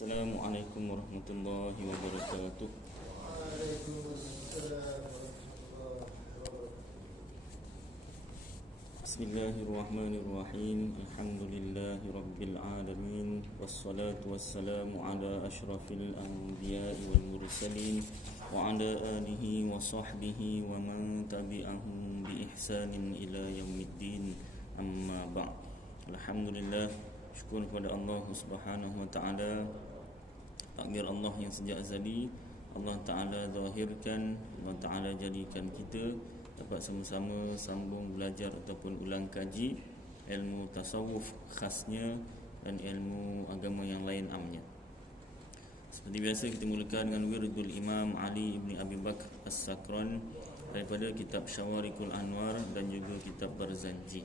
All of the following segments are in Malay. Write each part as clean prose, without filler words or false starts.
Assalamualaikum warahmatullahi wabarakatuh. Bismillahirrahmanirrahim. Alhamdulillahi rabbil alamin. Wassalatu wassalamu ala asyrafil anbiya'i wal mursalin wa ala alihi wa sahbihi wa man tabi'ahum bi ihsanin ila yaumiddin. Amma ba'd. Alhamdulillah, syukur kepada Allah Subhanahu wa taala. Takbir Allah yang sejak azali Allah Ta'ala zahirkan, Allah Ta'ala jadikan kita dapat sama-sama sambung belajar ataupun ulang kaji ilmu tasawuf khasnya dan ilmu agama yang lain amnya. Seperti biasa kita mulakan dengan wirdul Imam Ali ibn Abi Bakr As-Sakran daripada kitab Syawarikul Anwar dan juga kitab Barzanji.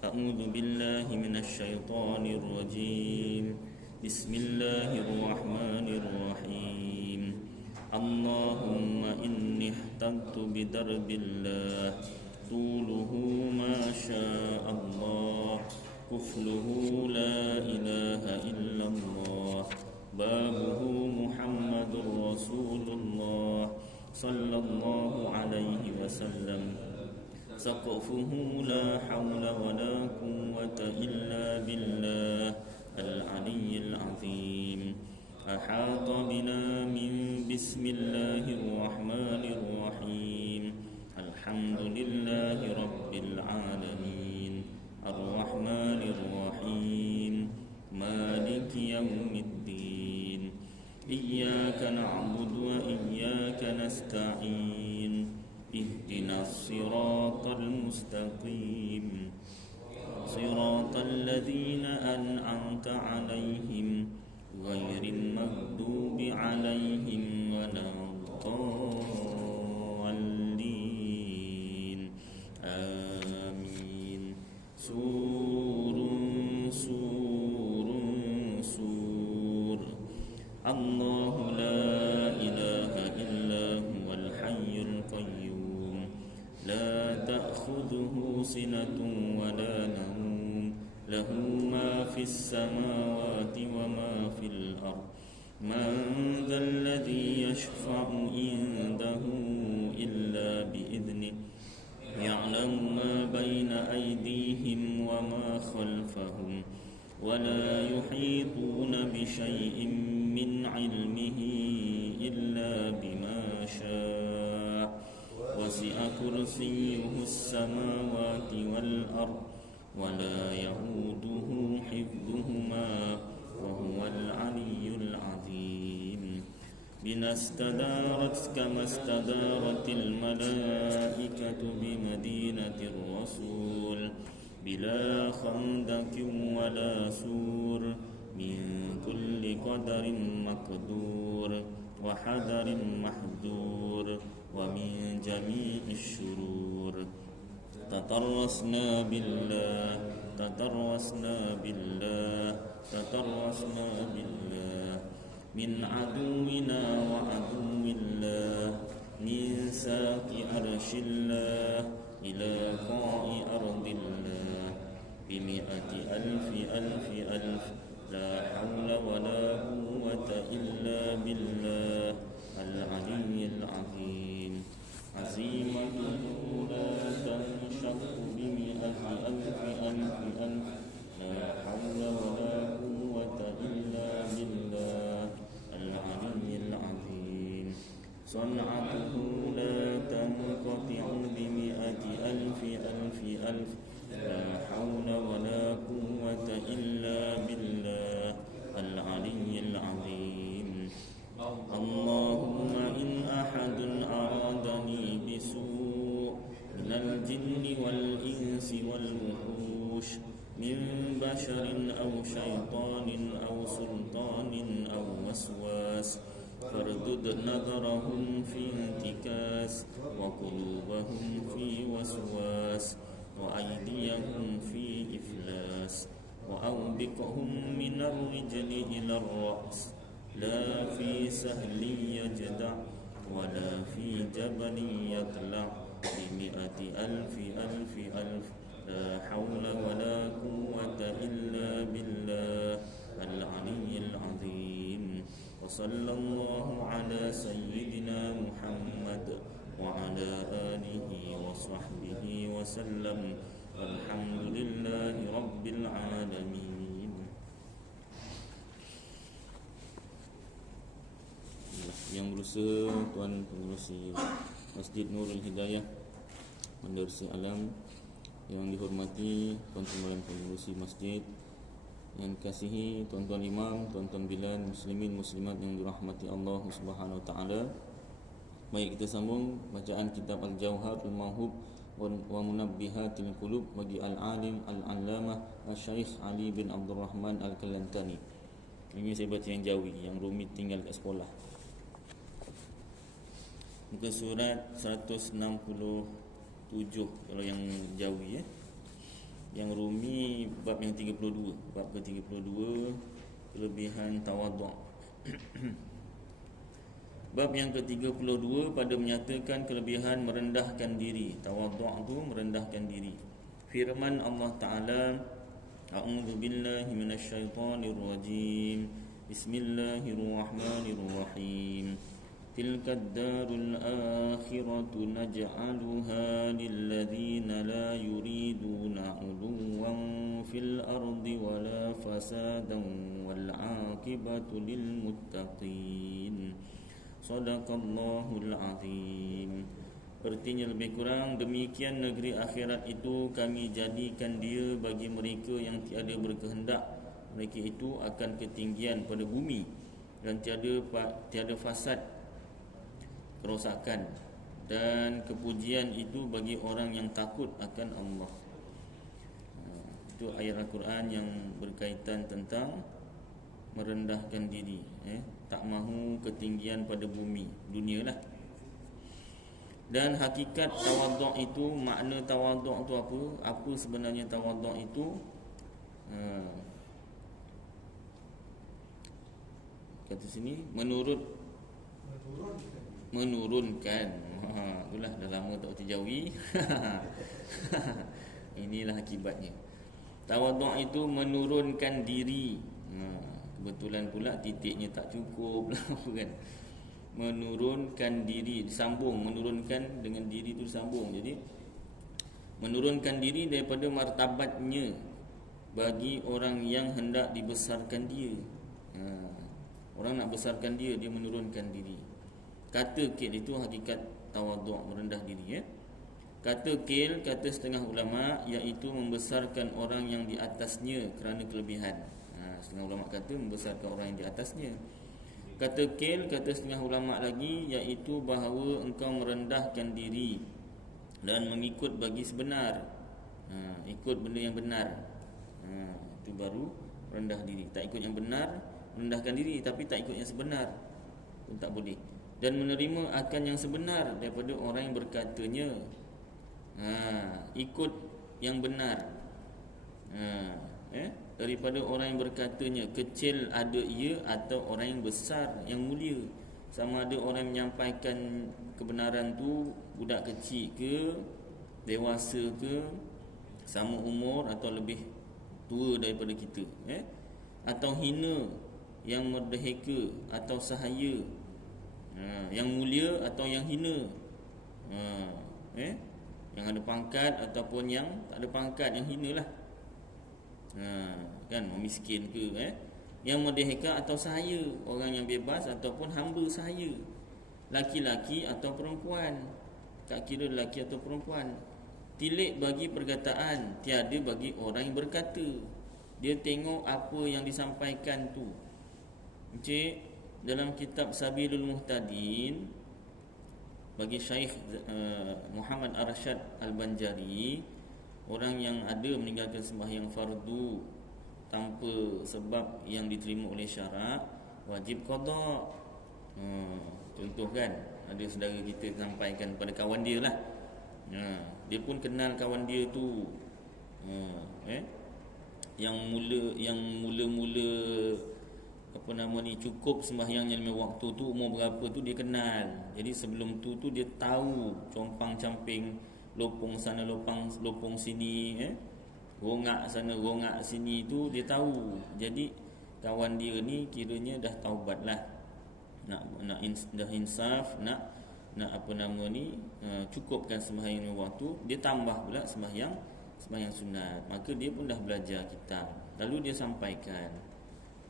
A'udzu billahi minasyaitonir rajim. Bismillahirrahmanirrahim. Allahumma inni ihtantu bidarbillah tuluhu ma sya'allah kufluhu la ilaha illallah babuhu Muhammadur Rasulullah sallallahu alaihi wasallam saqafuhu la hawla wa la quwwata illa billah al-aliyyil azim. Ahata bina min bismillahirrahmanirrahim. Alhamdulillahi rabbil alamin. Ar-rahmanirrahim. Maliki yaumiddin. Iyyaka na'budu wa iyyaka nasta'in. Ihdinas siratal mustaqim. Siratal ladzina an'amta 'alaihim ghairil maghdubi 'alaihim waladdallin. Amin. Surun sur. Allahu la ilaha illa huwal hayyul qayyum. La ta'khudhuhu sinatun wa la nawm. Lahu ma fis samawati wa ma fil ard. Man dhal ladzi yashfa'u indahu illa bi idhnihi. Ya'lamu ma bayna aydihim wa ma khalfahum. Wa la yuhituna bi shay'in min 'ilmihi illa bima syaa. Wasi'a kursiyyuhu as-samawati wal ard. ولا يؤوده حفظهما وهو العلي العظيم. بنا استدارت كما استدارت الملائكة بمدينة الرسول بلا خندق ولا سور من كل قدر مقدور وحذر محذور ومن جميع الشرور. تطرسنا بالله من عدونا وعدو الله من ساق عرش الله إلى قاع أرض الله بمئة ألف لا حول ولا قوة إلا بالله العلي العظيم. عزيمته لا تنشق بمئة ألف لا حول ولا قوة إلا بالله العلي العظيم. صنعته لا تنقطع بمئة ألف لا حول ولا قوة إلا بالله العلي العظيم. اللهم إن أحد أرادني بسوء من الجن والإنس والوحوش من بشر أو شيطان أو سلطان أو وسواس فاردد نظرهم في انتكاس وقلوبهم في وسواس وأيديهم في إفلاس وأوبقهم من الرجل إلى الرأس لا في سهل يجدع ولا في جبل يطلع بمئة ألف لا حول ولا قوة إلا بالله العلي العظيم وصلى الله على سيدنا محمد وعلى آله وصحبه وسلم والحمد لله رب العالمين. Yang berusaha Tuan Pengerusi Masjid Nurul Hidayah Madrasah Alam, yang dihormati tuan-tuan dan pengerusi masjid, yang dikasihi tuan-tuan imam, tuan-tuan bilan, muslimin muslimat yang dirahmati Allah Subhanahu wa taala. Baik, kita sambung bacaan kitab Al-Jauharul Mawhub wa Munabbihatil Qulub bagi Al-Alim Al-Allamah Al-Syaikh Ali bin Abdul Rahman Al-Kalantani. Ini saya baca yang Jawi, yang rumit tinggal kat sekolah. Muka surat 167 kalau yang Jawi Yang Rumi bab yang 32, bab ke-32, kelebihan tawaduk. Bab yang ke-32 pada menyatakan kelebihan merendahkan diri. Tawaduk itu merendahkan diri. Firman Allah Ta'ala, A'udzu billahi minasyaitonir rajim. Bismillahirrahmanirrahim. Tilka ad-darul akhiratu naj'aluha lilladhina la yuriduna 'uluwan fil ardi wala fasadan wal 'aqibatu lil muttaqin. Shadaqallahul azim. Artinya lebih kurang demikian negeri akhirat itu kami jadikan dia bagi mereka yang tiada berkehendak. Mereka itu akan ketinggian pada bumi dan tiada fasad, kerosakan, dan kepujian itu bagi orang yang takut akan Allah. Itu ayat Al-Quran yang berkaitan tentang merendahkan diri, tak mahu ketinggian pada bumi, dunia lah. Dan hakikat tawaduk itu, makna tawaduk itu apa? Apa sebenarnya tawaduk itu? Kata sini menurunkan. Itulah dah lama tak baca Jawi. Inilah akibatnya. Tawaduk itu menurunkan diri. Kebetulan pula titiknya tak cukup lah kan. Menurunkan diri, disambung, menurunkan dengan diri itu disambung. Jadi menurunkan diri daripada martabatnya bagi orang yang hendak dibesarkan dia. Orang nak besarkan dia, dia menurunkan diri. Kata kil itu hakikat tawaduk, merendah diri. Kata kil, kata setengah ulama, iaitu membesarkan orang yang di atasnya kerana kelebihan. Setengah ulama kata membesarkan orang yang di atasnya. Kata kil, kata setengah ulama lagi, iaitu bahawa engkau merendahkan diri dan mengikut bagi sebenar. Ikut benda yang benar. Itu baru rendah diri. Tak ikut yang benar, merendahkan diri, tapi tak ikut yang sebenar pun tak boleh. Dan menerima akan yang sebenar daripada orang yang berkatanya. Ikut yang benar, daripada orang yang berkatanya. Kecil ada ia atau orang yang besar, yang mulia. Sama ada orang yang menyampaikan kebenaran tu budak kecil ke, dewasa ke, sama umur atau lebih tua daripada kita, atau hina, yang merdeka atau sahaya, yang mulia atau yang hina, yang ada pangkat ataupun yang tak ada pangkat, yang hina lah. Kan, orang miskin ke, yang merdeka atau sahaya, orang yang bebas ataupun hamba sahaya, laki-laki atau perempuan, tak kira lelaki atau perempuan. Tilik bagi perkataan, tiada bagi orang yang berkata. Dia tengok apa yang disampaikan tu. Encik, dalam kitab Sabilul Muhtadin bagi Syekh Muhammad Arsyad Al-Banjari, orang yang ada meninggalkan sembahyang fardu tanpa sebab yang diterima oleh syarak, wajib qada. Contoh kan, ada saudara kita sampaikan pada kawan dia lah, dia pun kenal kawan dia tu, yang mula-mula apa nama ni, cukup sembahyangnya 5 waktu tu, umur berapa tu dia kenal. Jadi sebelum tu dia tahu compang camping, lopong sana lopong sini, rongak sana rongak sini tu dia tahu. Jadi kawan dia ni kiranya dah taubat lah, dah insaf, nak apa nama ni, cukupkan sembahyang waktu, dia tambah pula sembahyang sunat. Maka dia pun dah belajar kitab, lalu dia sampaikan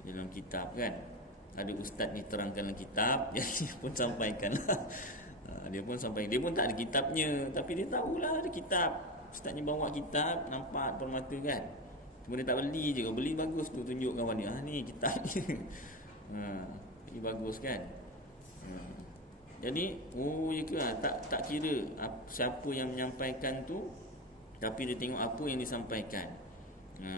dalam kitab kan. Ada ustaz ni terangkan dalam kitab, dia pun sampaikan lah. Dia pun tak ada kitabnya, tapi dia tahulah ada kitab. Ustaznya bawa kitab, nampak depan mata kan. Cuma dia tak beli je. Beli bagus tu, tunjuk kawan dia, ni kitabnya. Ini bagus kan. Jadi ya ke, tak kira siapa yang menyampaikan tu, tapi dia tengok apa yang disampaikan.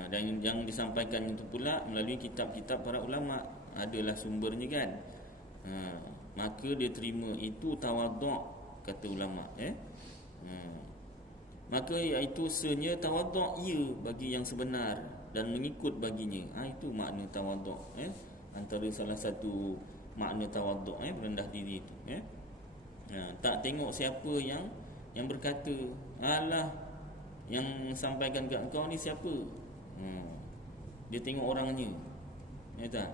Dan yang disampaikan itu pula melalui kitab-kitab para ulama, adalah sumbernya kan. Maka dia terima itu tawaduk, kata ulama. Maka iaitu senyata tawaduk ia bagi yang sebenar dan mengikut baginya. Itu makna tawaduk. Antara salah satu makna tawaduk, merendah diri itu. Tak tengok siapa yang berkata, alah, yang sampaikan kat kau ni siapa. Dia tengok orangnya. Ya tak?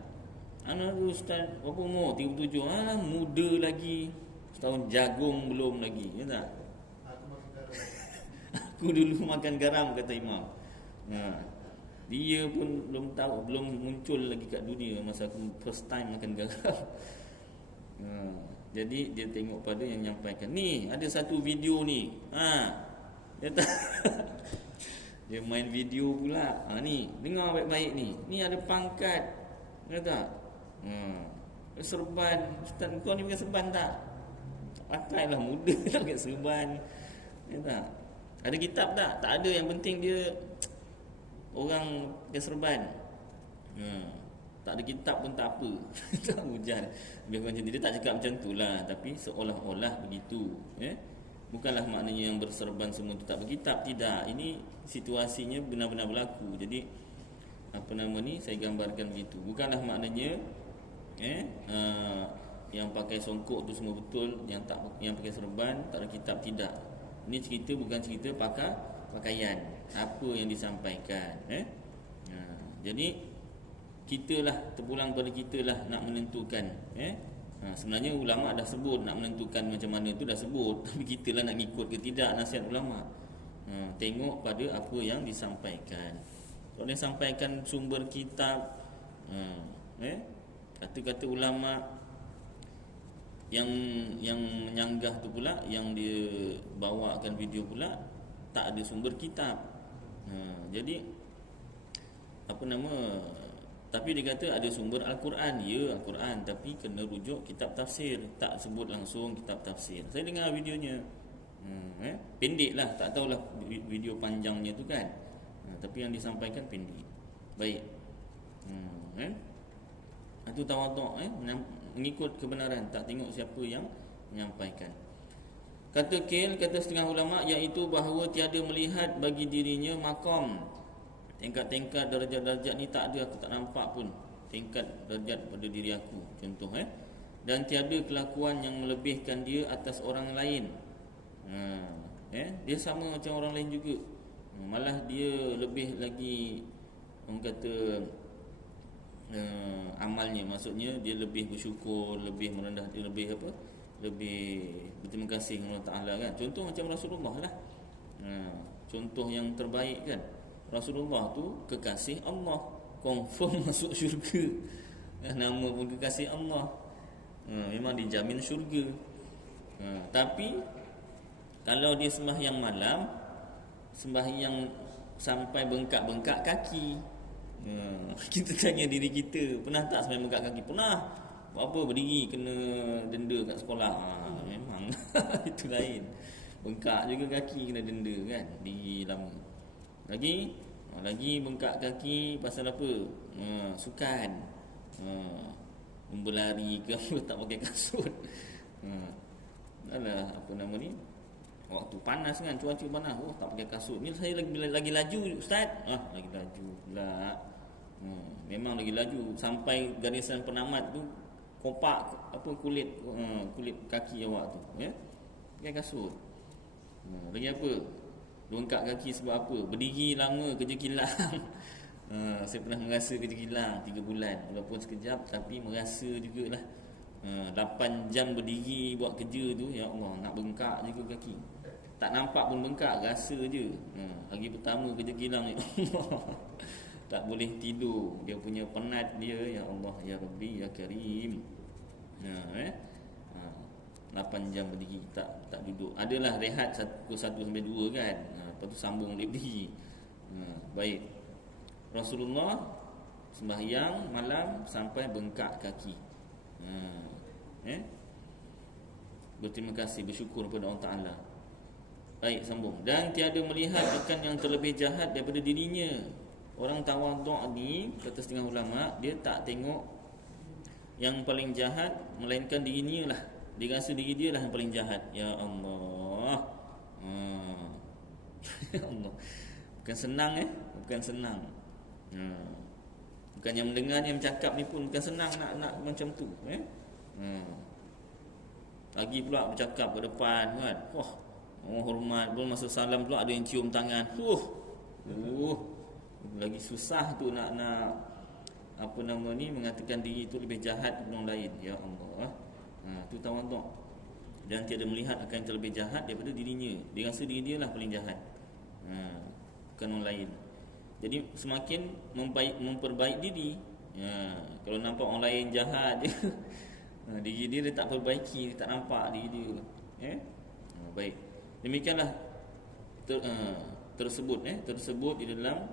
Anak tu ustaz berapa umur? 37. Alah, muda lagi, setahun jagung belum lagi. Ya tak? Aku dulu makan garam, kata imam. Dia pun belum tahu, belum muncul lagi kat dunia masa aku first time makan garam. Jadi dia tengok pada yang menyampaikan. Ni ada satu video ni. Dia tak dia main video pula. Ni dengar baik-baik ni. Ni ada pangkat. Ya tak? Serban. Ustaz, kau ni pakai serban tak? Pakailah, muda tak pakai serban. Ya tak? Ada kitab tak? Tak ada, yang penting dia orang pakai serban. Tak ada kitab pun tak apa. Tak hujan. Biar macam dia tak cakap macam tu lah, tapi seolah-olah begitu. Bukanlah maknanya yang berserban semua tu tak berkitab. Tidak. Ini situasinya benar-benar berlaku. Jadi apa nama ni, saya gambarkan begitu. Bukanlah maknanya yang pakai songkok tu semua betul, yang pakai serban tak ada kitab. Tidak. Ini cerita, bukan cerita pakaian, apa yang disampaikan. Jadi kitalah, terpulang pada kitalah nak menentukan. Sebenarnya ulama dah sebut nak menentukan macam mana tu dah sebut, tapi kitalah nak ikut ke tidak nasihat ulama. Tengok pada apa yang disampaikan. Kalau dia sampaikan sumber kitab, kata-kata ulama yang menyanggah tu pula, yang dia bawakan video pula, tak ada sumber kitab. Jadi apa nama, tapi dia kata ada sumber Al-Quran. Ya, Al-Quran, tapi kena rujuk kitab tafsir. Tak sebut langsung kitab tafsir. Saya dengar videonya, pendek lah, tak tahulah video panjangnya tu kan. Tapi yang disampaikan pendek. Baik. Itu tawaduk, mengikut kebenaran, tak tengok siapa yang menyampaikan. Kata setengah ulama, iaitu bahawa tiada melihat bagi dirinya maqam, tingkat-tingkat darjat-darjat ni tak ada, aku tak nampak pun tingkat darjat pada diri aku, contoh dan tiada kelakuan yang melebihkan dia atas orang lain. Dia sama macam orang lain juga, malah dia lebih lagi, orang kata amalnya, maksudnya dia lebih bersyukur, lebih merendah diri, lebih apa, lebih berterima kasih kepada Allah Ta'ala kan. Contoh macam Rasulullah lah. Contoh yang terbaik kan, Rasulullah tu kekasih Allah, confirm masuk syurga. Nama pun kekasih Allah, memang dijamin syurga. Tapi kalau dia sembahyang malam, sembahyang sampai bengkak-bengkak kaki, kita tanya diri kita, pernah tak sembahyang bengkak kaki? Pernah. Buat apa? Berdiri kena denda kat sekolah. Memang itu lain. Bengkak juga kaki kena denda kan, diri lama. Lagi bengkak kaki pasal apa? Sukan, berlari ke apa, tak pakai kasut. Alah, apa nama ni, waktu panas kan, cuaca panas, tak pakai kasut. Ni saya lagi laju ustaz. Lagi laju pula. Memang lagi laju sampai garisan penamat tu, kopak apa kulit kaki awak tu, pakai kasut. Lagi apa? Bengkak kaki sebab apa? Berdiri lama, kerja kilang. Saya pernah merasa kerja kilang 3 bulan, walaupun sekejap tapi merasa jugalah. 8 jam berdiri buat kerja tu, ya Allah, nak bengkak juga kaki. Tak nampak pun bengkak, rasa je. Hari pertama kerja kilang, ya Allah, tak boleh tidur. Dia punya penat dia, ya Allah, ya Rabbi, ya Karim. 8 jam berdiri, tak duduk. Adalah rehat pukul 1 sampai 2 kan. Lepas tu sambung dia berdiri. Baik. Rasulullah sembahyang malam sampai bengkak kaki. Berterima kasih, bersyukur kepada Allah Ta'ala. Baik, sambung. Dan tiada melihat akan yang terlebih jahat daripada dirinya. Orang tawaduk ni, kata setengah ulama, dia tak tengok yang paling jahat, melainkan dirinya lah. Dia rasa diri dia lah yang paling jahat. Ya Allah. Ya Allah. Bukan senang bukan senang. Bukan yang mendengar, yang bercakap ni pun bukan senang nak macam tu. Lagi pula bercakap ke depan kan. Hormat pun, masa salam pula ada yang cium tangan. Lagi susah tu nak mengatakan diri itu lebih jahat daripada orang lain. Ya Allah. Tu tawaduk. Dan tiada melihat akan yang terlebih jahat daripada dirinya. Dia rasa diri dia lah paling jahat, bukan orang lain. Jadi semakin memperbaik diri. Kalau nampak orang lain jahat je, diri dia tak perbaiki, dia tak nampak diri dia. Baik. Demikianlah tersebut di dalam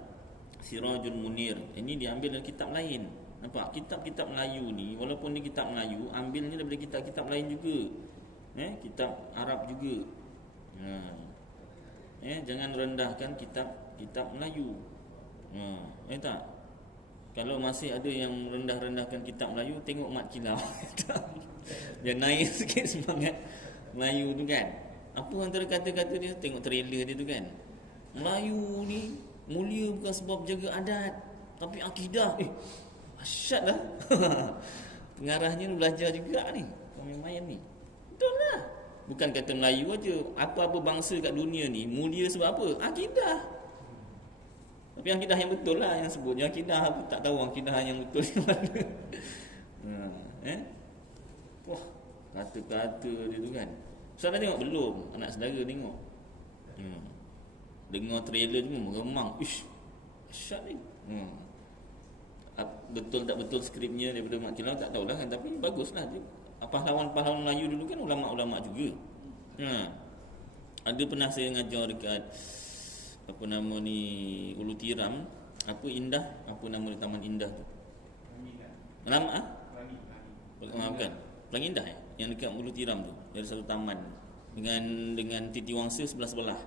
Sirajul Munir. Ini diambil dari kitab lain. Nampak? Kitab-kitab Melayu ni, walaupun dia kitab Melayu, ambilnya daripada kitab-kitab lain juga. Kitab Arab juga. Jangan rendahkan kitab Melayu. Tak? Kalau masih ada yang rendah-rendahkan kitab Melayu, tengok Mat Kilau. Dia naik sikit semangat Melayu tu kan. Apa antara kata-kata dia? Tengok trailer dia tu kan. Melayu ni mulia bukan sebab jaga adat, tapi akidah. Asyad lah. Pengarahnya belajar juga ni. Kau main ni. Betul lah. Bukan kata Melayu aja. Apa-apa bangsa kat dunia ni mulia sebab apa? Akidah. Tapi akidah yang betul lah yang sebutnya. Akidah aku tak tahu akidah yang betul yang mana. Kata-kata dia tu kan. Saudara tengok belum? Anak saudara tengok. Dengar trailer tu meremang. Asyad ni. Betul tak betul skripnya daripada Mat Kilau tak tahulah kan, tapi baguslah dia. Pahlawan-pahlawan Melayu dulu kan ulama-ulama juga. Ada pernah saya ngajar dekat Ulu Tiram, apa nama Taman Indah tu? Nama bukan. Pelangi Indah yang dekat Ulu Tiram tu. Dari satu taman dengan Titi Wangsa sebelah-sebelah.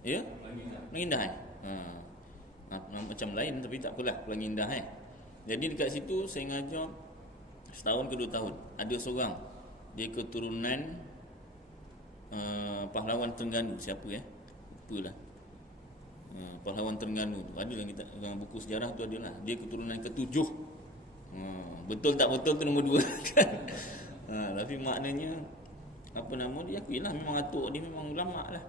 Ya? Pelangi Indah macam lain tapi tak apalah, Pelangi Indah Jadi dekat situ saya ngajar setahun ke 2 tahun. Ada seorang dia keturunan pahlawan Terengganu. Siapa lupalah. Pahlawan Terengganu tu ada dalam kita dalam buku sejarah tu adalah dia keturunan ke-7. Betul tak betul tu nombor 2 kan. Tapi maknanya dia akuilah memang atuk dia memang ulama lah.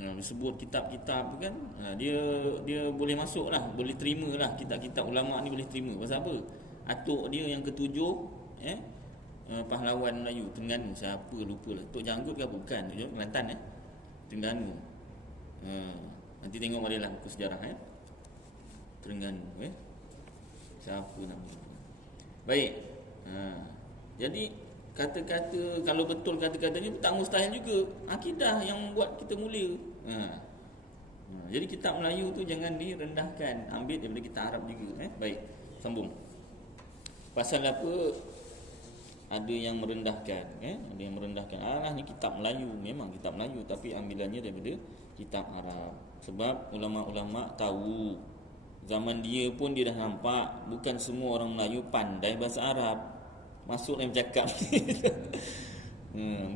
Disebut kitab-kitab kan, dia boleh masuk lah, boleh terima lah, kitab-kitab ulama ni boleh terima. Pasal apa? Atuk dia yang ke-7 pahlawan Melayu Terengganu, siapa lupa lah. Tok Janggut ke apa? Bukan, Kelantan Terengganu. Nanti tengok balik lah buku sejarah Terengganu siapa nama. Baik. Jadi kata-kata, kalau betul kata-kata ni tak mustahil juga. Akidah yang buat kita mulia. Jadi kitab Melayu tu jangan direndahkan, ambil daripada kitab Arab juga. Baik, sambung. Pasal apa ada yang merendahkan? Ada yang merendahkan. Ni kitab Melayu, memang kitab Melayu tapi ambilannya daripada kitab Arab. Sebab ulama-ulama tahu zaman dia pun dia dah nampak bukan semua orang Melayu pandai bahasa Arab. Masuk dalam cakap.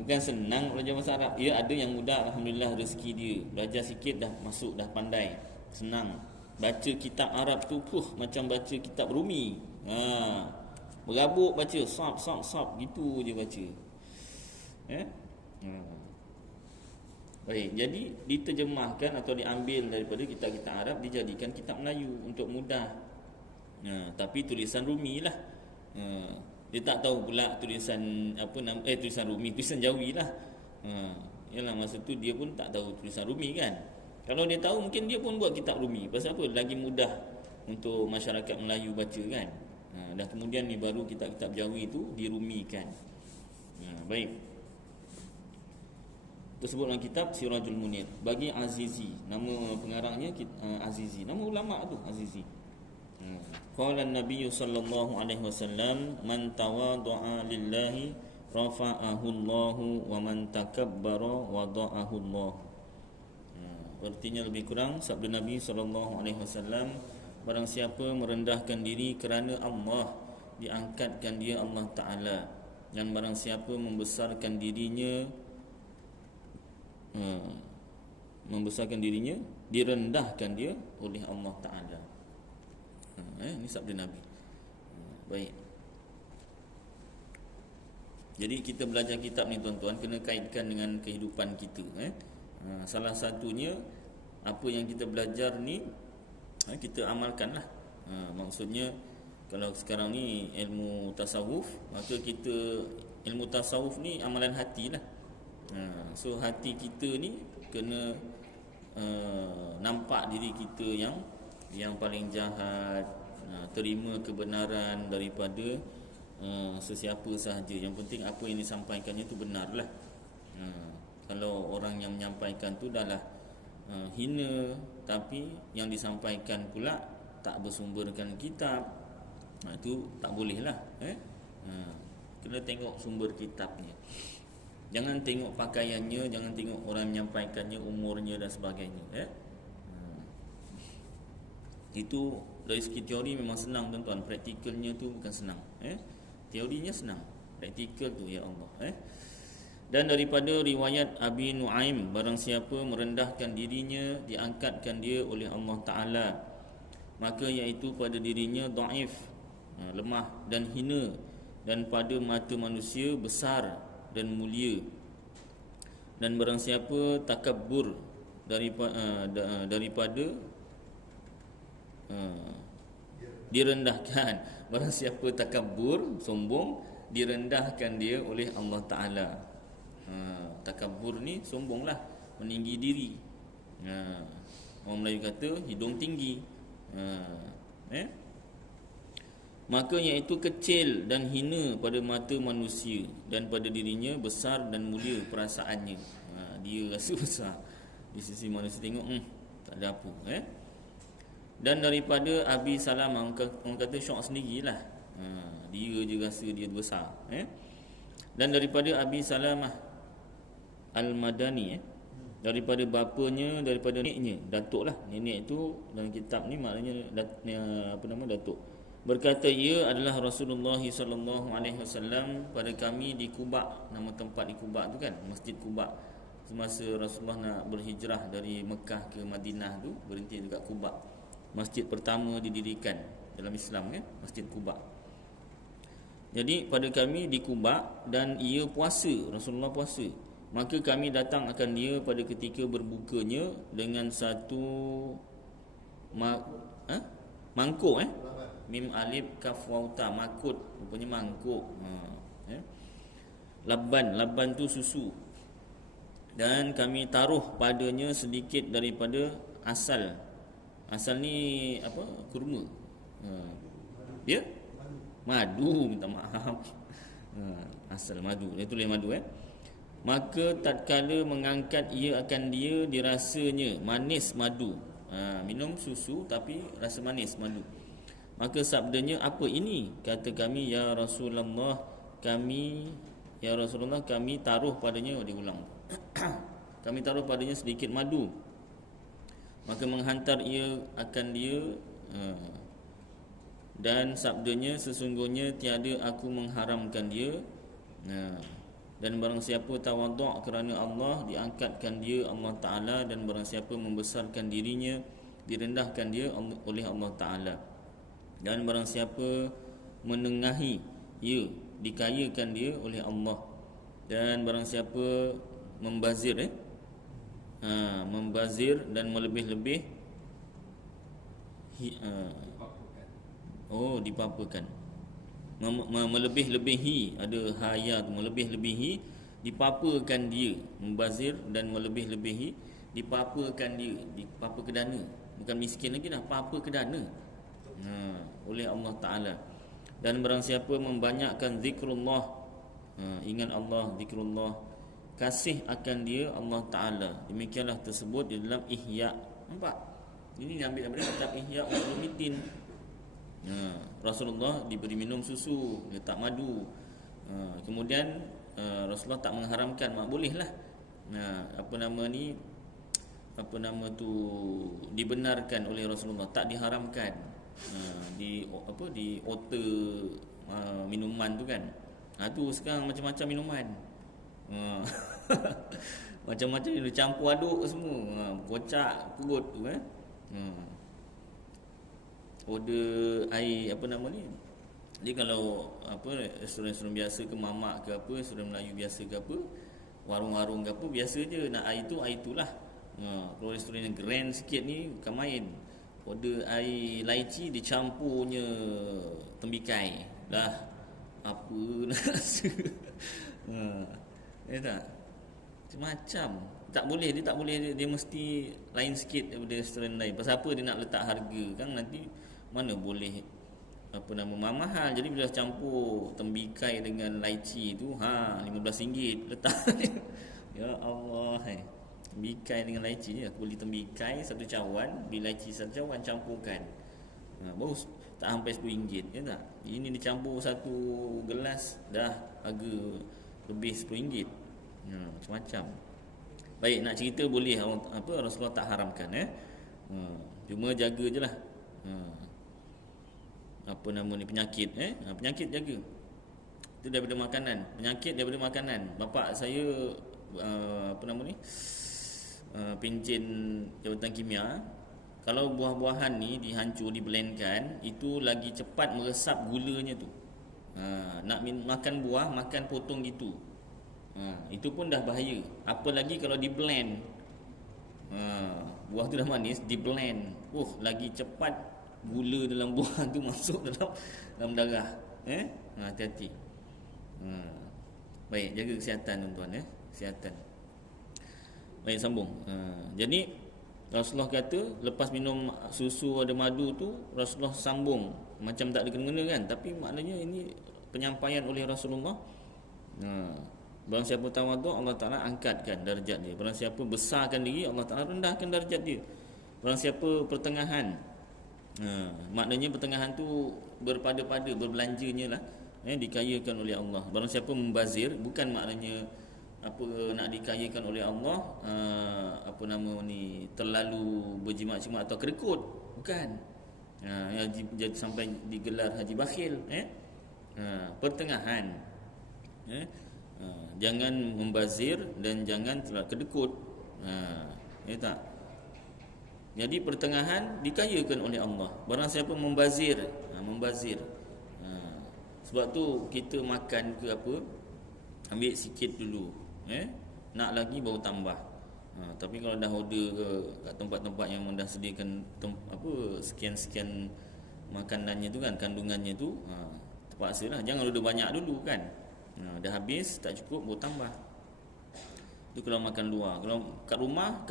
Bukan senang belajar bahasa Arab. Ya, ada yang mudah, alhamdulillah rezeki dia. Belajar sikit dah masuk, dah pandai. Senang. Baca kitab Arab tu macam baca kitab Rumi. Berabuk baca, sop gitu je baca. Baik, jadi diterjemahkan atau diambil daripada kitab-kitab Arab, dijadikan kitab Melayu untuk mudah. Tapi tulisan Rumi lah. Dia tak tahu pula tulisan apa nama tulisan Rumi, tulisan Jawi lah. Yalah, masa tu dia pun tak tahu tulisan Rumi kan. Kalau dia tahu mungkin dia pun buat kitab Rumi. Pasal apa? Lagi mudah untuk masyarakat Melayu baca kan. Dan kemudian ni baru kitab-kitab Jawi itu dirumikan. Baik. Tersebut dalam kitab Sirajul Munir bagi Azizi, nama pengarangnya Azizi, nama ulama tu Azizi. Qala an-nabiy sallallahu alaihi wasallam man tawadha'a lillahi rafa'ahu Allah wa man takabbara wada'ahu Allah. Artinya lebih kurang sabda Nabi sallallahu alaihi wasallam, barang siapa merendahkan diri kerana Allah, diangkatkan dia Allah Taala, dan barang siapa membesarkan dirinya direndahkan dia oleh Allah Ta'ala. Ini sabda Nabi. Baik. Jadi kita belajar kitab ni tuan-tuan, kena kaitkan dengan kehidupan kita. Salah satunya, apa yang kita belajar ni kita amalkanlah. Maksudnya kalau sekarang ni ilmu tasawuf, maka kita ilmu tasawuf ni amalan hati lah. So hati kita ni kena nampak diri kita yang paling jahat, terima kebenaran daripada sesiapa sahaja. Yang penting apa yang disampaikannya tu benarlah. Kalau orang yang menyampaikan tu dah lah hina, tapi yang disampaikan pula tak bersumberkan kitab, itu tak boleh lah. Kena tengok sumber kitabnya. Jangan tengok pakaiannya, jangan tengok orang menyampaikannya, umurnya dan sebagainya. Itu dari segi teori memang senang tuan-tuan, praktikalnya tu bukan senang. Teorinya senang, praktikal tu ya Allah. Dan daripada riwayat Abi Nuaim, barang siapa merendahkan dirinya, diangkatkan dia oleh Allah Ta'ala, maka iaitu pada dirinya dhaif, lemah dan hina, dan pada mata manusia besar dan mulia. Dan barang siapa takabbur daripada direndahkan, barang siapa takabbur, sombong, direndahkan dia oleh Allah Ta'ala. Takabbur ni sombonglah, meninggi diri. Orang Melayu kata hidung tinggi. Maka iaitu kecil dan hina pada mata manusia, dan pada dirinya besar dan mulia perasaannya. Dia rasa besar, di sisi manusia tengok tak ada apa. Dan daripada Abi Salamah, orang kata syok sendirilah, dia je rasa dia besar. Dan daripada Abi Salamah Al-Madani, daripada bapanya, daripada neneknya, datuk lah. Nenek tu dalam kitab ni maknanya datuk. Berkata ia adalah Rasulullah sallallahu alaihi wasallam pada kami di Quba. Nama tempat di Quba tu kan, Masjid Quba. Semasa Rasulullah nak berhijrah dari Mekah ke Madinah tu, berhenti dekat Quba. Masjid pertama didirikan dalam Islam kan, Masjid Quba. Jadi pada kami di Quba, dan ia puasa, Rasulullah puasa. Maka kami datang akan dia pada ketika berbukanya dengan satu mangkuk mim alif kaf waw ta, makut, rupanya mangkuk. Labban tu susu, dan kami taruh padanya sedikit daripada asal ni apa, kurma. Ya, madu, minta maaf. Asal madu, dia tulis madu. Maka tatkala mengangkat ia akan dia, dirasanya manis madu. Minum susu tapi rasa manis madu. Maka sabdanya, apa ini? Kata kami, ya Rasulullah, kami taruh padanya, diulang. Kami taruh padanya sedikit madu. Maka menghantar ia akan dia, dan sabdanya, sesungguhnya tiada aku mengharamkan dia. Dan barang siapa tawaduk kerana Allah, diangkatkan dia Allah Ta'ala, dan barang siapa membesarkan dirinya, direndahkan dia oleh Allah Ta'ala. Dan barang siapa menengahi, ia dikayakan dia oleh Allah. Dan barang siapa membazir membazir dan melebih-lebih dipapakan. Melebih-lebihi, ada haya tu, melebih-lebihi, dipapakan dia, membazir dan melebih-lebihi, dipapakan dia, dipapa kedana, bukan miskin lagi dah, papa kedana oleh Allah Ta'ala. Dan barang siapa membanyakkan zikrullah, ingat Allah, zikrullah, kasih akan dia Allah Ta'ala. Demikianlah tersebut di dalam Ihya. Nampak? Ini diambil daripada kitab Ihya Ulumuddin. Rasulullah diberi minum susu, letak madu. Kemudian Rasulullah tak mengharamkan, mak bolehlah. Dibenarkan oleh Rasulullah, tak diharamkan. Di order minuman tu kan. Tu sekarang macam-macam minuman. Macam-macam dia campur aduk semua. Kocak perut tu kan. Order air Jadi kalau restoran-restoran biasa ke, mamak ke apa, restoran Melayu biasa ke apa, warung-warung ke apa, biasa je nak air tu, air itulah. Kalau restoran yang grand sikit ni bukan main. Order air laici dicampurnya tembikai. Dah apa nak rasa. Tak? Macam-macam. Tak boleh, dia tak boleh, dia mesti lain sikit daripada restoran lain. Pasal apa dia nak letak harga kan, nanti mana boleh mahal. Jadi bila campur tembikai dengan laici tu, RM15 letak. Ya Allah, tembikai dengan laici ni, aku beli tembikai satu cawan, beli laici satu cawan, campurkan. Baru tak sampai RM10, ya tak? Ini dicampur satu gelas dah harga lebih RM10. Macam-macam. Baik, nak cerita boleh, Rasulullah tak haramkan, cuma jaga je lah. Penyakit, penyakit jaga. Itu daripada makanan. Penyakit daripada makanan. Bapak saya pencen jabatan kimia. Kalau buah-buahan ni dihancur, diblendkan, itu lagi cepat meresap gulanya tu. Nak makan buah, makan potong gitu. Itu pun dah bahaya. Apalagi kalau di blend. Buah tu dah manis, di blend. Lagi cepat gula dalam buah tu masuk dalam darah. Hati-hati. Baik, jaga kesihatan tuan-tuan, kesihatan. Baik, sambung. Jadi Rasulullah kata lepas minum susu ada madu tu, Rasulullah sambung macam tak ada kena-mena kan, tapi maknanya ini penyampaian oleh Rasulullah. Barang siapa tawaduk, Allah Ta'ala angkatkan darjat dia. Barang siapa besarkan diri, Allah Ta'ala rendahkan darjat dia. Barang siapa pertengahan, maknanya pertengahan tu berpada-pada, berbelanjanya lah, dikayakan oleh Allah. Barang siapa membazir, bukan maknanya nak dikayakan oleh Allah terlalu berjimat-jimat atau kerekut, bukan. Sampai digelar haji bakhil. Pertengahan, jangan membazir dan jangan terlalu kedekut. Tak. Jadi pertengahan dikayakan oleh Allah. Barang siapa membazir, sebab tu kita makan ke apa, ambil sikit dulu, nak lagi baru tambah. Tapi kalau dah order ke kat tempat-tempat yang dah sediakan sekian-sekian makanannya tu kan, kandungannya tu, terpaksa lah. Jangan order banyak dulu kan. Dah habis, tak cukup, baru tambah. Itu kalau makan luar. Kalau kat rumah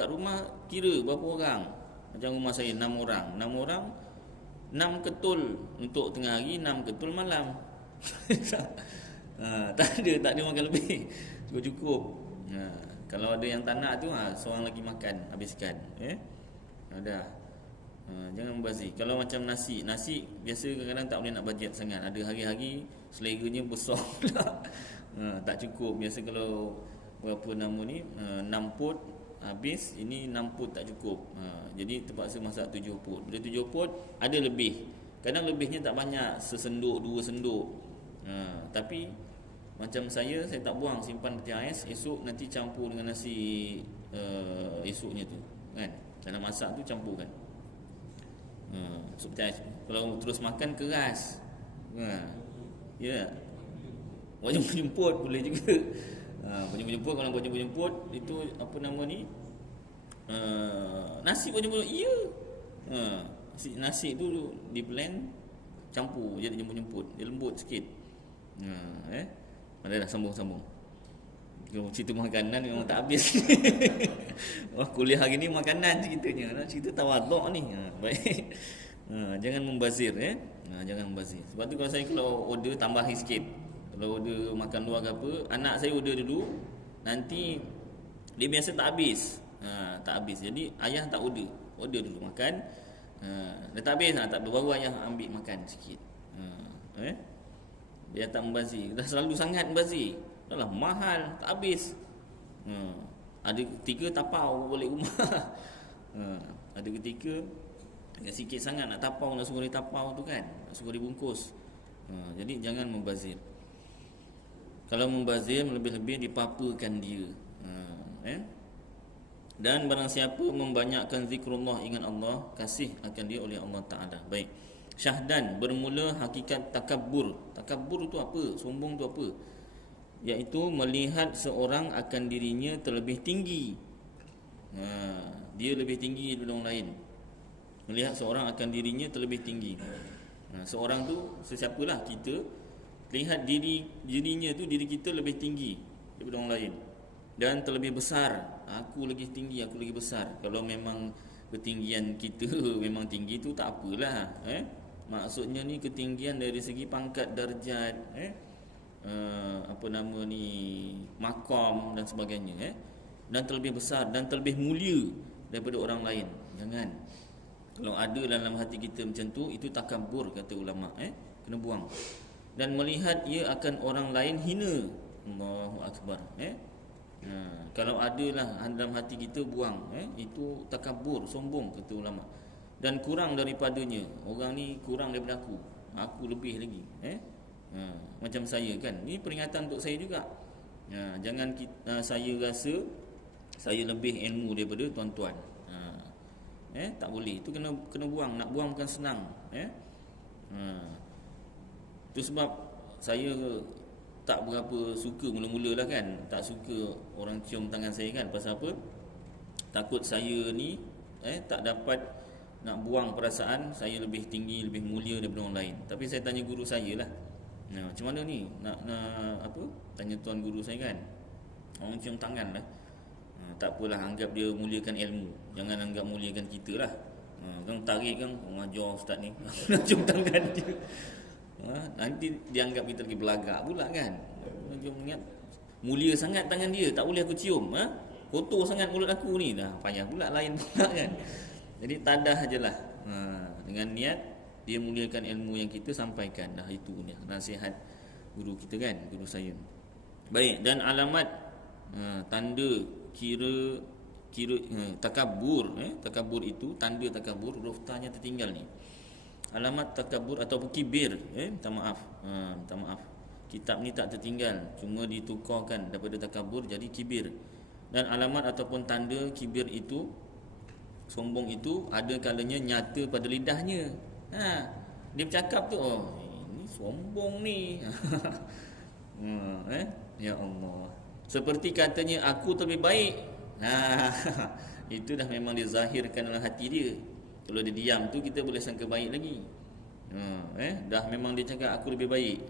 kira berapa orang. Macam rumah saya 6 orang. 6 ketul untuk tengah hari, 6 ketul malam. Tak ada makan lebih. Cukup. Kalau ada yang tak nak tu, seorang lagi makan, habiskan. Dah. Jangan membazir. Kalau macam nasi biasa kadang-kadang tak boleh nak bajet sangat. Ada hari-hari seleranya besar pula. Tak cukup. Biasa kalau 6 pot habis, ini 6 pot tak cukup. Jadi terpaksa masak 7 pot. Bila 7 pot ada lebih. Kadang lebihnya tak banyak, sesenduk, 2 senduk. Tapi macam saya tak buang, simpan peti ais, esok nanti campur dengan nasi esoknya tu kan. Dalam masak tu campurkan. Sup peti ais. Kalau terus makan keras. Ya. Wajib menjemput boleh juga. Penjemput, kalau penjemput itu Nasi pun jemput. Ya. Nasi tu di blend campur jadi jemput-jemput. Dia lembut sikit. Ada dah sambung. Kalau cerita makanan memang tak habis. Wah, kuliah hari ni makanan ceritanya. Nak cerita tawaduk ni. Baik. Jangan membazir jangan membazir. Sebab tu kalau order tambahin sikit. Kalau order makan luar ke apa, anak saya order dulu. Nanti dia biasa tak habis. Tak habis. Jadi ayah tak order. Order dulu makan. Dah tak habis tak baru ayah ambil makan sikit. Dia tak membazir. Dah selalu sangat membazir. Dah lah mahal, tak habis. Ada ketika tapau balik rumah. Ada ketika sikit sangat nak tapau, nak suruh dia tapau tu kan, nak suruh dia bungkus. Jadi jangan membazir. Kalau membazir, lebih-lebih dipapakan dia. Dan barang siapa membanyakkan zikrullah, ingat Allah, kasih akan dia oleh Allah Ta'ala. Baik. Syahdan, bermula hakikat takabbur. Takabbur tu apa? Sombong tu apa? Iaitu melihat seorang akan dirinya terlebih tinggi. Dia lebih tinggi daripada orang lain. Melihat seorang akan dirinya terlebih tinggi. Seorang tu sesiapalah kita, lihat dirinya tu, diri kita lebih tinggi daripada orang lain dan terlebih besar. Aku lagi tinggi, aku lagi besar. Kalau memang ketinggian kita memang tinggi tu tak apalah. Maksudnya ni ketinggian dari segi pangkat, darjat, makam dan sebagainya, dan terlebih besar dan terlebih mulia daripada orang lain. Jangan. Kalau ada dalam hati kita macam tu, itu takabur, kata ulama. Kena buang. Dan melihat ia akan orang lain hina. Allahu Akbar. Kalau ada lah dalam hati kita, buang. Itu takabur, sombong, kata ulama. Dan kurang daripadanya. Orang ni kurang daripada aku lebih lagi. Macam saya kan. Ini peringatan untuk saya juga. Jangan saya rasa saya lebih ilmu daripada tuan-tuan. Tak boleh. Itu kena buang. Nak buang bukan senang. Itu sebab saya tak berapa suka mula-mula lah kan. Tak suka orang cium tangan saya kan. Pasal apa? Takut saya ni tak dapat nak buang perasaan saya lebih tinggi, lebih mulia daripada orang lain. Tapi saya tanya guru saya lah, macam mana ni nak tanya tuan guru saya kan. Orang cium tangan lah. Tak apalah, anggap dia muliakan ilmu. Jangan anggap muliakan kita lah. Kan tarik kan, ajar ustaz ni nak cium tangan dia. Nanti dia anggap kita lagi belagak pula kan. Jom ingat, mulia sangat tangan dia, tak boleh aku cium. Kotor sangat mulut aku ni. Dah payah pula lain pula kan. Jadi tadah je lah. Dengan niat dia muliakan ilmu yang kita sampaikan. Dah itu ni nasihat guru kita kan, guru saya. Baik. Dan alamat tanda kira takabur. Takabur itu, tanda takabur, huruf ta-nya tertinggal ni. Alamat takabur atau kibir. Minta maaf. Kitab ni tak tertinggal, cuma ditukarkan daripada takabur jadi kibir. Dan alamat ataupun tanda kibir itu, sombong itu, ada kalanya nyata pada lidahnya. Dia bercakap tu, ini sombong ni. Ya Allah. Seperti katanya, aku terlebih baik. Itu dah memang dizahirkan dalam hati dia. Kalau dia diam tu, kita boleh sangka baik lagi. Dah memang dia cakap aku lebih baik.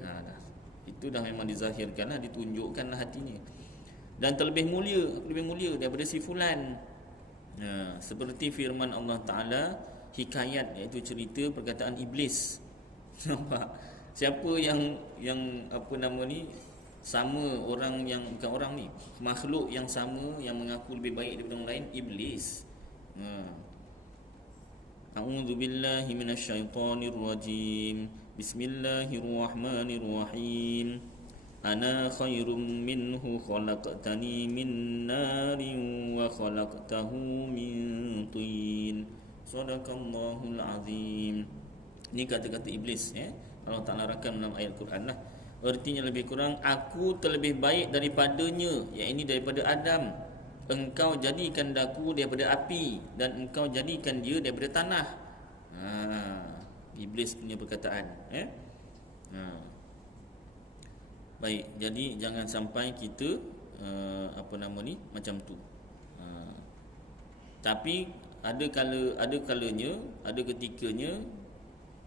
Itu dah memang dizahirkan lah, ditunjukkan lah hatinya. Dan terlebih mulia daripada si fulan. Seperti firman Allah Ta'ala, hikayat, iaitu cerita perkataan iblis. Nampak? Siapa yang sama orang yang, bukan orang ni, makhluk yang sama, yang mengaku lebih baik daripada orang lain, iblis. A'udzubillahi minasyaitonirrajim. Bismillahirrahmanirrahim. Ana khairum minhu khalaqtani min narin wa khalaqtahu min tin. Sadaqallahul azim. Ini kata-kata iblis, Allah Ta'ala rakam dalam ayat Quran lah. Artinya lebih kurang, aku terlebih baik daripadanya, iaitu daripada Adam. Engkau jadikan daku daripada api, dan engkau jadikan dia daripada tanah. Iblis punya perkataan. Baik, jadi jangan sampai kita macam tu. Tapi ada kalanya, ada ketikanya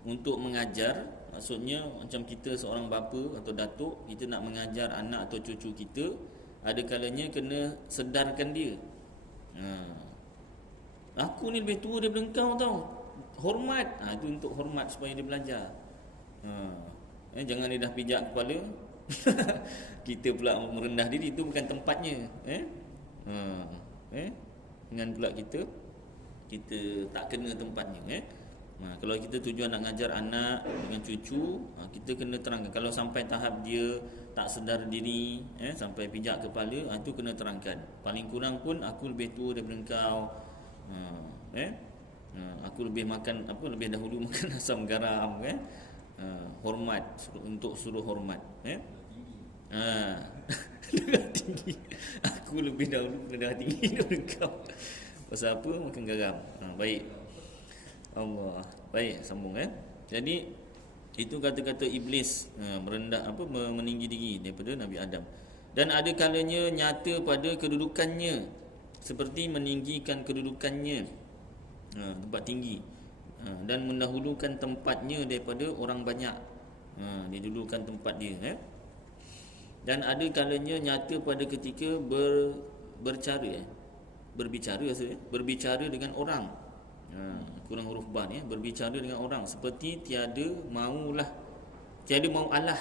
untuk mengajar, maksudnya macam kita seorang bapa atau datuk, kita nak mengajar anak atau cucu kita, ada kalanya kena sedarkan dia. Aku ni lebih tua daripada engkau tau, hormat. Itu untuk hormat supaya dia belajar. Jangan dia dah pijak kepala kita pula merendah diri, itu bukan tempatnya. Dengan pula kita tak kena tempatnya. Kalau kita tujuan nak ngajar anak dengan cucu, kita kena terangkan. Kalau sampai tahap dia tak sedar diri, sampai pijak kepala, itu kena terangkan. Paling kurang pun aku lebih tua daripada engkau, aku lebih dahulu makan asam garam, hormat, untuk suruh hormat, darah tinggi, aku lebih dahulu darah tinggi daripada engkau. Pasal apa? Makan garam. Baik. Allah. Baik, sambung. Jadi itu kata-kata iblis, merendah meninggi diri daripada Nabi Adam. Dan ada kalanya nyata pada kedudukannya, seperti meninggikan kedudukannya, tempat tinggi, dan mendahulukan tempatnya daripada orang banyak. Dia dulukan tempat dia. Dan ada kalanya nyata pada ketika berbicara dengan orang. Kurang huruf ba ni, berbicara dengan orang seperti tiada mau Allah,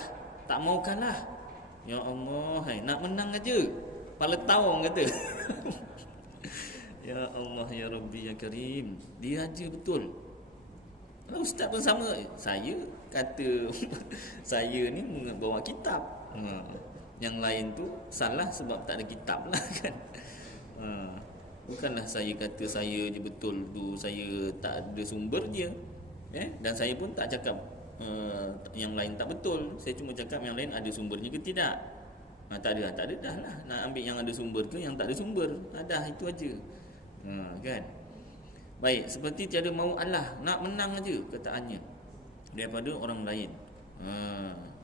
tak mau kalah. Ya Allah, nak menang aja, kepala tawang kata. Ya Allah, ya Rabbi, ya Karim, dia aja betul. Ustaz pun sama. Saya kata saya ni bawa kitab. Yang lain tu salah sebab tak ada kitab lah kan. Bukanlah saya kata saya je betul tu, saya tak ada sumber dia. Dan saya pun tak cakap yang lain tak betul. Saya cuma cakap yang lain ada sumbernya ke tidak. Tak ada dah lah. Nak ambil yang ada sumber ke yang tak ada sumber. Dah, itu aja. Kan. Baik, seperti tiada mahu Allah, nak menang aja kataannya daripada orang lain.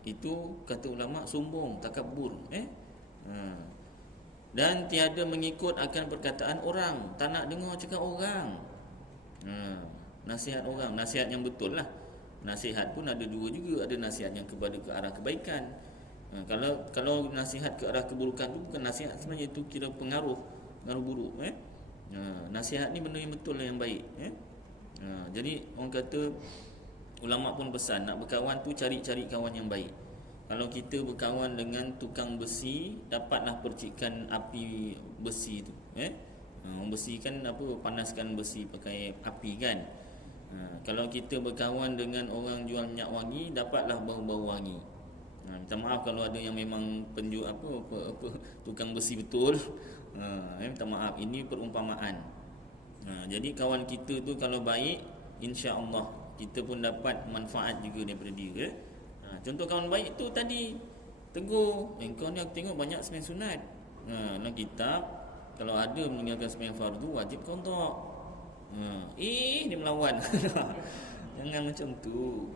Itu kata ulama sombong, takabur. Dan tiada mengikut akan perkataan orang, tak nak dengar cakap orang. Nasihat orang, nasihat yang betul lah. Nasihat pun ada dua juga, ada nasihat yang kepada ke arah kebaikan. Kalau nasihat ke arah keburukan tu bukan nasihat sebenarnya, itu kira pengaruh buruk. Nasihat ni benda yang betul lah, yang baik. Jadi orang kata, ulama pun pesan nak berkawan tu cari kawan yang baik. Kalau kita berkawan dengan tukang besi, dapatlah percikan api besi tu. Besi kan panaskan besi pakai api kan. Kalau kita berkawan dengan orang jual minyak wangi, dapatlah bau-bau wangi. Minta maaf kalau ada yang memang penjual tukang besi betul. Minta maaf, ini perumpamaan. Jadi kawan kita tu kalau baik, insya-Allah kita pun dapat manfaat juga daripada dia. Contoh kawan baik tu tadi tegur, kau ni aku tengok banyak sembahyang sunat. Dalam kitab kalau ada meninggalkan sembahyang fardu wajib qada. Dia melawan. Jangan macam tu.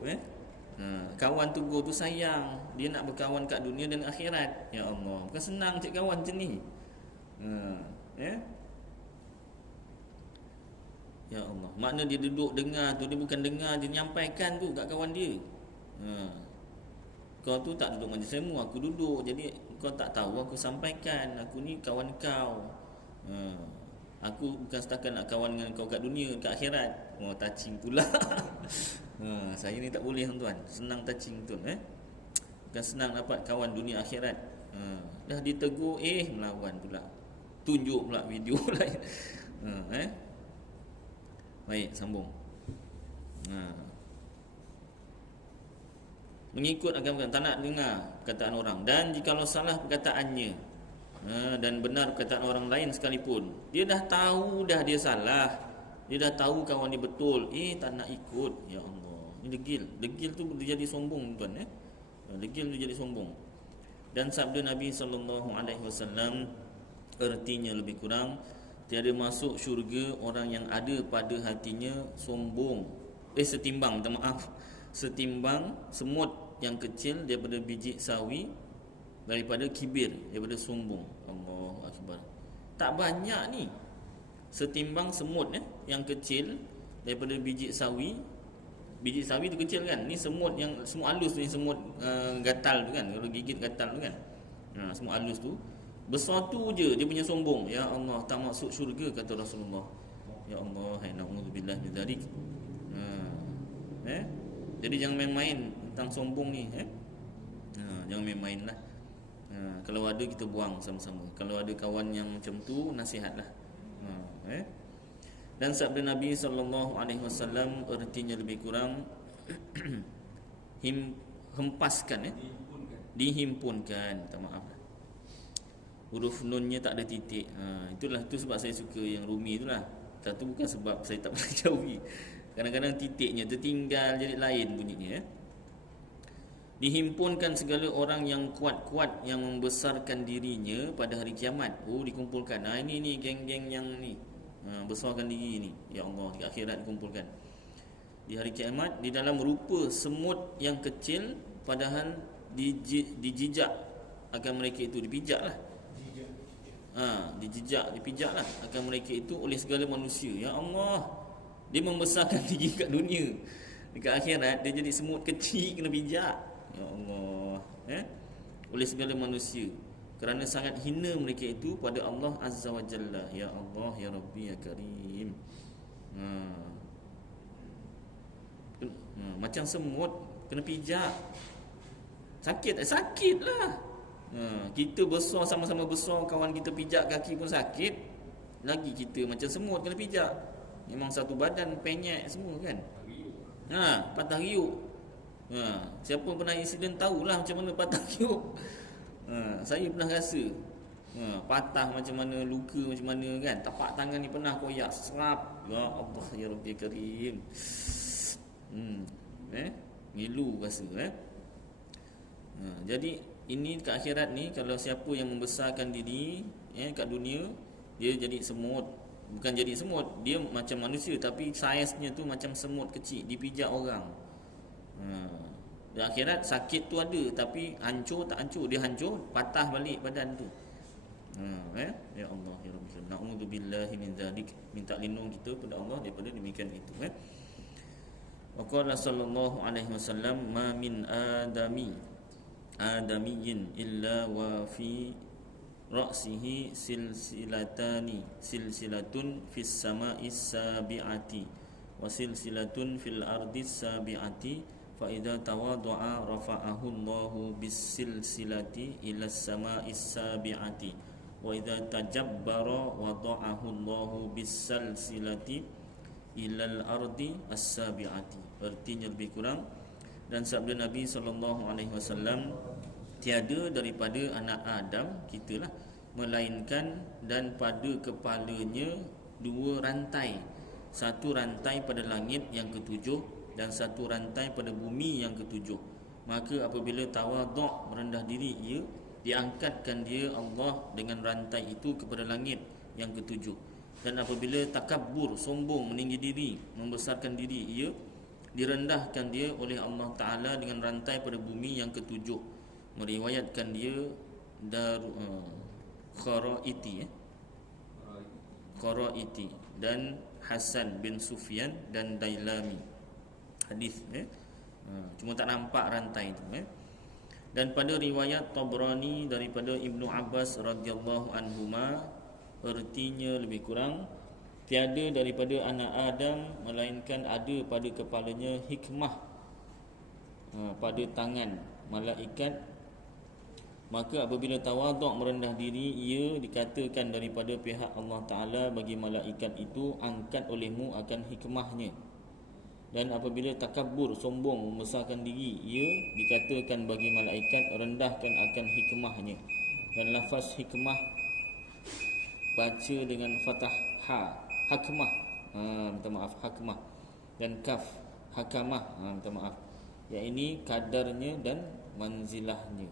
Kawan tegur tu sayang, dia nak berkawan kat dunia dan akhirat. Ya Allah, bukan senang cari kawan macam ni. Ya Allah, makna dia duduk dengar tu, dia bukan dengar, dia nyampaikan tu kat kawan dia. Kau tu tak duduk majlis ilmu, aku duduk, jadi kau tak tahu aku sampaikan, aku ni kawan kau. Aku bukan setakat nak kawan dengan kau kat dunia, kat akhirat. Touching pula. Saya ni tak boleh tuan, senang touching betul. Bukan senang dapat kawan dunia akhirat. Dah ditegur, melawan pula, tunjuk pula video lain. Baik, sambung. Mengikut agama, tak nak dengar perkataan orang. Dan jikalau salah perkataannya, dan benar perkataan orang lain sekalipun, dia dah tahu dah dia salah, dia dah tahu kawan dia betul, tak nak ikut. Ya Allah, ini degil tu dia jadi sombong tuan. Degil dia jadi sombong. Dan sabda Nabi SAW artinya lebih kurang, tiada masuk syurga orang yang ada pada hatinya sombong, setimbang semut yang kecil daripada biji sawi, daripada kibir, daripada sombong. Allahu Akbar. Tak banyak ni setimbang semut yang kecil daripada biji sawi. Biji sawi tu kecil kan. Ni semut yang semut halus ni, semut gatal tu kan. Kalau gigit gatal tu kan. Semut halus tu. Besar tu je dia punya sombong. Ya Allah, tak masuk syurga kata Rasulullah. Ya Allah, na'udzubillah min dzalik. Jadi jangan main-main tentang sombong ni. Jangan main-main lah. Kalau ada kita buang sama-sama. Kalau ada kawan yang macam tu, nasihatlah. Dan sabda Nabi SAW artinya lebih kurang hempaskan, dihimpunkan. Tak maaf, huruf nunnya tak ada titik. Itulah tu sebab saya suka yang Rumi itulah. Tapi bukan sebab saya tak boleh jauhi. Kadang-kadang titiknya tertinggal jadi lain bunyinya. Dihimpunkan segala orang yang kuat-kuat yang membesarkan dirinya pada hari kiamat. Dikumpulkan. Ini geng-geng yang ni besarkan diri ni. Ya Allah, di akhirat dikumpulkan di hari kiamat di dalam rupa semut yang kecil, padahal dijijak akan mereka itu, dipijak lah. Dipijak lah akan mereka itu oleh segala manusia. Ya Allah, dia membesarkan diri kat dunia, dekat akhirat dia jadi semut kecil kena pijak. Ya Allah, oleh segala manusia, kerana sangat hina mereka itu pada Allah Azza wa Jalla. Ya Allah, Ya Rabbi, Ya Karim. Macam semut kena pijak, sakit lah. Kita besar, sama-sama besar, kawan kita pijak kaki pun sakit, lagi kita macam semut kena pijak. Memang satu badan penyek semua kan. Patah riuk. Siapa pernah insiden tahulah macam mana patah riuk. Saya pernah rasa patah macam mana, luka macam mana kan. Tapak tangan ni pernah koyak serap. Ya Allah, Ya Rabbi Karim. Ngilu rasa. Jadi ini kat akhirat ni, kalau siapa yang membesarkan diri kat dunia, dia jadi semut. Bukan jadi semut, dia macam manusia tapi saiznya tu macam semut kecil, dipijak orang. Di akhirat sakit tu ada, tapi hancur tak hancur, dia hancur, patah balik badan tu. Ya Allah, Ya Rabbi, na'udzubillahi min dzalik. Minta lindung kita kepada Allah daripada demikian itu. Wa qala sallallahu alaihi wasallam, ma min adamiyyin illa wa fi ra'sihi silsilatun fis sama'is sabi'ati wa silsilatun fil ardis sabi'ati fa idza tawadda'a rafa'ahu Allahu bis silsilati ila sama'is sabi'ati wa idza tajabbara wada'ahu Allahu bis silsilati ilal ardi as-sabi'ati. Artinya lebih kurang, dan sabda Nabi SAW, tiada daripada anak Adam, kitalah, melainkan dan pada kepalanya dua rantai. Satu rantai pada langit yang ketujuh dan satu rantai pada bumi yang ketujuh. Maka apabila tawaduk, merendah diri ia, diangkatkan dia Allah dengan rantai itu kepada langit yang ketujuh. Dan apabila takabbur, sombong, meninggi diri, membesarkan diri ia, direndahkan dia oleh Allah Ta'ala dengan rantai pada bumi yang ketujuh. Meriwayatkan dia Kharaiti dan Hasan bin Sufyan dan Dailami. Hadis cuma tak nampak rantai itu. Dan pada riwayat Tabrani daripada Ibnu Abbas radhiyallahu anhuma, artinya lebih kurang, tiada daripada anak Adam melainkan ada pada kepalanya hikmah pada tangan malaikat. Maka apabila tawaduk, merendah diri, ia dikatakan daripada pihak Allah Ta'ala bagi malaikat itu, angkat olehmu akan hikmahnya. Dan apabila takabbur, sombong, membesarkan diri, ia dikatakan bagi malaikat, rendahkan akan hikmahnya. Dan lafaz hikmah baca dengan fathah hakmah, minta maaf, hakmah, dan kaf hakamah, minta maaf. Yang ini kadarnya dan manzilahnya.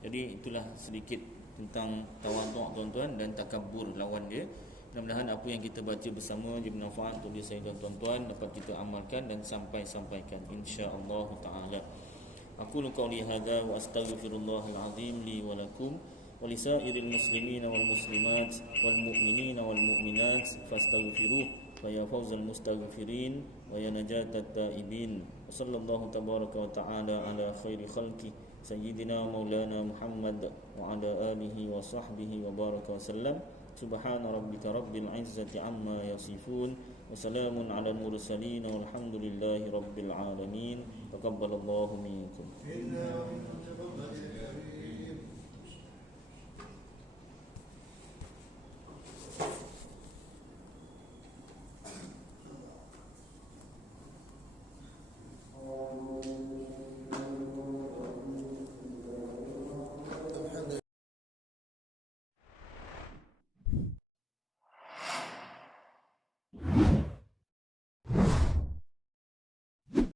Jadi itulah sedikit tentang tawaduk, tuan-tuan, dan takabbur, lawan dia. Mudah-mudahan apa yang kita baca bersama jadi bermanfaat untuk diri saya dan tuan-tuan, dapat kita amalkan dan sampaikan insya-Allah taala. Aku qauli hadza wa astaghfirullahal azim li wa lakum ولسائر المسلمين والمسلمات والمؤمنين والمؤمنات فاستغفروه فيا فوز المستغفرين ويا نجاة التائبين. وصلى الله تبارك وتعالى على خير خلقه سيدنا مولانا محمد وعلى آله وصحبه وبارك وسلم. سبحان ربك رب العزة عما يصفون وسلام على المرسلين والحمد لله رب العالمين. تقبل الله منكم.